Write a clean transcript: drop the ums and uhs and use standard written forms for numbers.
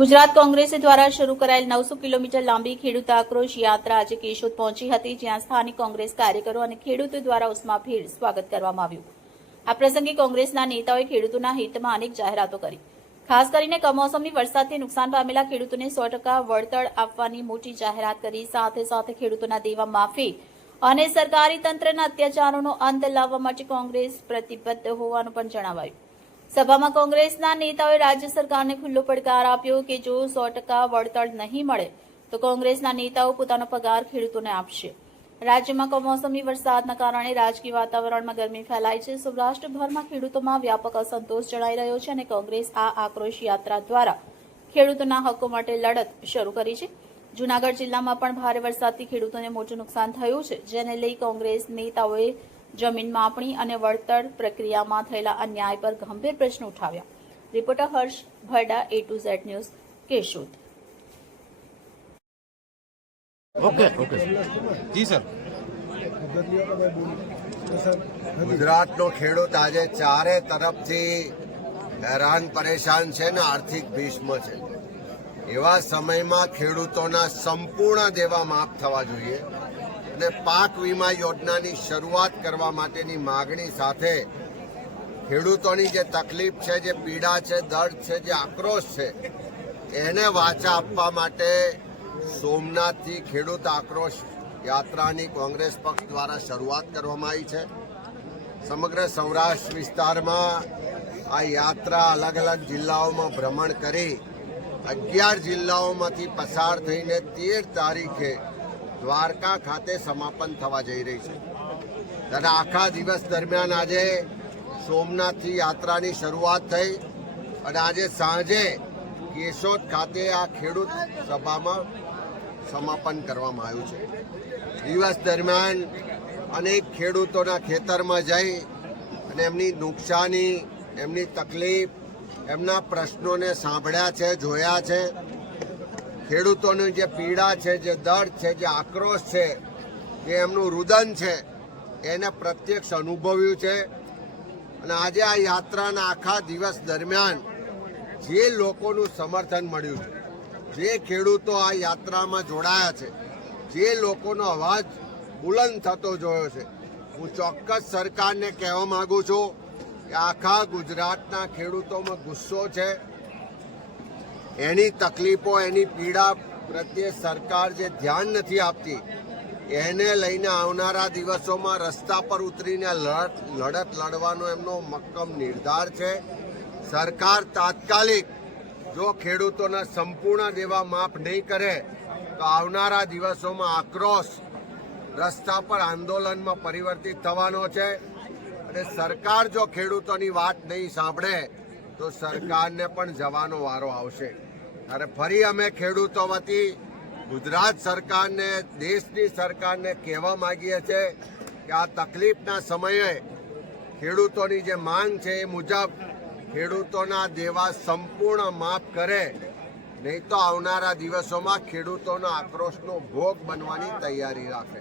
ગુજરાત કોંગ્રેસ દ્વારા શરૂ કરાયેલ 900 કિલોમીટર લાંબી ખેડૂત આક્રોશ યાત્રા આજે કેશોદ પહોંચી હતી, જ્યાં સ્થાનિક કોંગ્રેસ કાર્યકરો અને ખેડૂતો દ્વારા ઉષ્માભેર સ્વાગત કરવામાં આવ્યું। આ પ્રસંગે કોંગ્રેસના નેતાઓએ ખેડૂતોના હિતમાં અનેક જાહેરાતો કરી। ખાસ કરીને કમોસમી વરસાદથી નુકસાન પામેલા ખેડૂતોને 100% વળતર આપવાની મોટી જાહેરાત કરી। સાથે સાથે ખેડૂતોના દેવા માફી અને સરકારી તંત્રના અત્યાચારોનો અંત લાવવા માટે કોંગ્રેસ પ્રતિબદ્ધ હોવાનું પણ જણાવાયું। સભામાં કોંગ્રેસના નેતાઓએ રાજ્ય સરકારને ખુલ્લો પડકાર આપ્યો કે જો 100% વળતર નહીં મળે તો કોંગ્રેસના નેતાઓ પોતાનો પગાર ખેડૂતોને આપશે। રાજ્યમાં કમોસમી વરસાદના કારણે રાજકીય વાતાવરણમાં ગરમી ફેલાઈ છે। સૌરાષ્ટ્રભરમાં ખેડૂતોમાં વ્યાપક અસંતોષ જણાઈ રહ્યો છે અને કોંગ્રેસ આ આક્રોશ યાત્રા દ્વારા ખેડૂતોના હકો માટે લડત શરૂ કરી છે। જૂનાગઢ જિલ્લામાં પણ ભારે વરસાદથી ખેડૂતોને મોટું નુકસાન થયું છે, જેને લઈ કોંગ્રેસ નેતાઓએ જમીન માપણી અને વળતર પ્રક્રિયામાં થયેલા અન્યાય પર ગંભીર પ્રશ્ન ઉઠાવ્યા। Reporter Harsh Bharda, A to Z news, Keshod. જી સર। ગુજરાતનો ખેડૂત આજે ચારે તરફથી હેરાન પરેશાન છે ને આર્થિક ભીષ્મ છે। એવા સમયમાં ખેડૂતોના સંપૂર્ણ દેવા માફ થવા જોઈએ અને પાક વીમા યોજનાની શરૂઆત કરવા માટેની માગણી સાથે ખેડૂતોની જે તકલીફ છે, જે પીડા છે, દર્દ છે, જે આક્રોશ છે, એને વાચા આપવા માટે સોમનાથથી ખેડૂત આક્રોશ યાત્રાની કોંગ્રેસ પક્ષ દ્વારા શરૂઆત કરવામાં આવી છે। સમગ્ર સૌરાષ્ટ્ર વિસ્તારમાં આ યાત્રા અલગ અલગ જિલ્લાઓમાં ભ્રમણ કરી 11 જિલ્લાઓમાંથી પસાર થઈને 13 તારીખે દ્વારકા ખાતે સમાપન થવા જઈ રહી છે। ત્યારે આખા દિવસ દરમિયાન આજે સોમનાથથી યાત્રાની શરૂઆત થઈ અને આજે સાંજે કેશોદ ખાતે આ ખેડૂત સભામાં સમાપન કરવામાં આવ્યું છે। દિવસ દરમિયાન અનેક ખેડૂતોના ખેતરમાં જઈ અને એમની નુકસાની, એમની તકલીફ, એમના પ્રશ્નોને સાંભળ્યા છે, જોયા છે। ખેડૂતોની જે પીડા છે, જે દર્દ છે, જે આક્રોશ છે, જે એમનું રુદન છે, એને પ્રત્યક્ષ અનુભવ્યું છે। અને આજે આ યાત્રાના આખા દિવસ દરમિયાન જે લોકોનું સમર્થન મળ્યું છે, જે ખેડૂતો આ યાત્રામાં જોડાયા છે, જે લોકોનો અવાજ બુલંદ થતો જોયો છે, હું ચોક્કસ સરકારને કહેવા માંગુ છું કે આખા ગુજરાતના ખેડૂતોમાં ગુસ્સો છે। એની તકલીફો, એની પીડા પ્રત્યે સરકાર જે ધ્યાન નથી આપતી, એને લઈને આવનારા દિવસોમાં રસ્તા પર ઉતરીને લડત લડવાનો એમનો મક્કમ નિર્ધાર છે। સરકાર તાત્કાલિક જો ખેડૂતોના સંપૂર્ણ દેવા માફ નહીં કરે તો આવનારા દિવસોમાં આક્રોશ રસ્તા પર આંદોલનમાં પરિવર્તિત થવાનો છે। અને સરકાર જો ખેડૂતોની વાત નહીં સાંભળે તો સરકારને પણ જવાનો વારો આવશે। ત્યારે ફરી અમે ખેડૂતો વતી ગુજરાત સરકારને, દેશની સરકારને કહેવા માંગીએ છીએ કે આ તકલીફના સમયે ખેડૂતોની જે માંગ છે એ મુજબ ખેડૂતોના દેવા સંપૂર્ણ માફ કરે, નહીં તો આવનારા દિવસોમાં ખેડૂતોના આક્રોશનો ભોગ બનવાની તૈયારી રાખે।